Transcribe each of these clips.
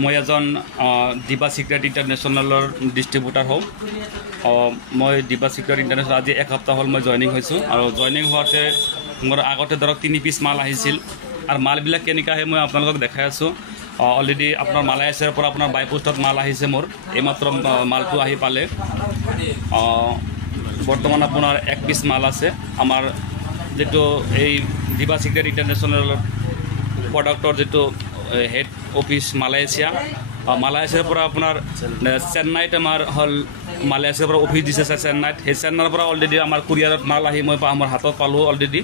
মই এজন দিবা সিক্ৰেট ইণ্টাৰনেশ্যনেলৰ ডিষ্ট্ৰিবিউটাৰ হওঁ। মই দিবা সিক্ৰেট ইণ্টাৰনেশ্যনেল আজি এক সপ্তাহ হ'ল মই জইনিং হৈছোঁ আৰু জইনিং হোৱাতে মোৰ আগতে ধৰক 3 পিচ মাল আহিছিল আৰু মালবিলাক কেনেকৈ আহে মই আপোনালোকক দেখাই আছোঁ। অলৰেডি আপোনাৰ মালয়েছিয়াৰ পৰা আপোনাৰ বাই পোষ্টত মাল আহিছে মোৰ এইমাত্ৰ মালটো আহি পালে। বৰ্তমান আপোনাৰ 1 পিচ মাল আছে আমাৰ যেটো এই দিবা সিক্ৰেট ইণ্টাৰনেশ্যনেল প্ৰডাক্টৰ যেটো হেড অফিস মালয়েছিয়াৰ পৰা আপোনাৰ চেন্নাইত আমাৰ হল মালয়েছিয়াৰ পৰা অফিস দিছে চেন্নাইত। সেই চেন্নাইৰ পৰা অলৰেডি আমাৰ কুৰিয়াৰত মাল আহি মই আমাৰ হাতত পালোঁ অলৰেডি।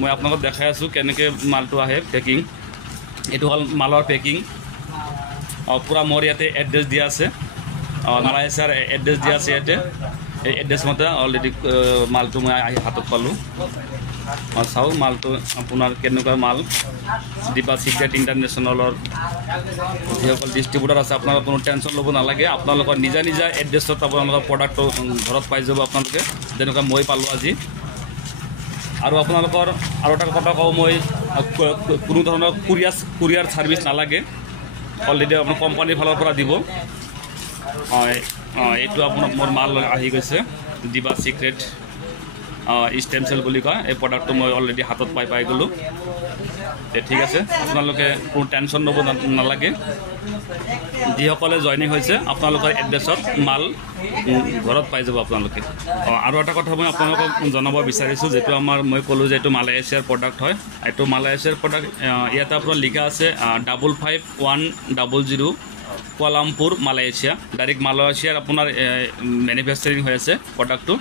মই আপোনালোকক দেখাই আছোঁ কেনেকৈ মালটো আহে পেকিং। এইটো হ'ল মালৰ পেকিং। পূৰা মোৰ ইয়াতে এড্ৰেছ দিয়া আছে, মালয়েছিয়াৰ এড্ৰেছ দিয়া আছে ইয়াতে। এই এড্ৰেছ মতে অলৰেডি মালটো মই আহি হাতত পালোঁ। চাওঁ মালটো আপোনাৰ কেনেকুৱা মাল। দিবা সিক্ৰেট ইণ্টাৰনেশ্যনেলৰ যিসকল ডিষ্ট্ৰিবিউটাৰ আছে আপোনালোকৰ কোনো টেনশ্যন ল'ব নালাগে। আপোনালোকৰ নিজা নিজা এড্ৰেছত আপোনালোকৰ প্ৰডাক্টটো ঘৰত পাই যাব আপোনালোকে, যেনেকুৱা মই পালোঁ আজি। আৰু আপোনালোকৰ আৰু এটা কথা কওঁ, মই কোনো ধৰণৰ কুৰিয়াৰ ছাৰ্ভিচ নালাগে, অলৰেডি আপোনাৰ কোম্পানীৰ ফালৰ পৰা দিব। এইটো আপোনাৰ মোৰ মাল আহি গৈছে দিবা সিক্ৰেট ষ্টেম চেল বুলি কয়। এই প্ৰডাক্টটো মই অলৰেডি হাতত পাই গ'লোঁ। ঠিক আছে, আপোনালোকে কোনো টেনশ্যন ল'ব নালাগে। যিসকলে জইনিং হৈছে আপোনালোকৰ এড্ৰেছত মাল ঘৰত পাই যাব আপোনালোকে। আৰু এটা কথা মই আপোনালোকক জনাব বিচাৰিছোঁ, যিটো মই ক'লোঁ যে এইটো মালয়েছিয়াৰ প্ৰডাক্ট হয়। এইটো মালয়েছিয়াৰ প্ৰডাক্ট। ইয়াতে আপোনাৰ লিখা আছে 55100 কুৱালালামপুৰ মালয়েছিয়া। ডাইৰেক্ট মালয়েছিয়াৰ আপোনাৰ মেনুফেকচাৰিং হৈ আছে প্ৰডাক্টটো।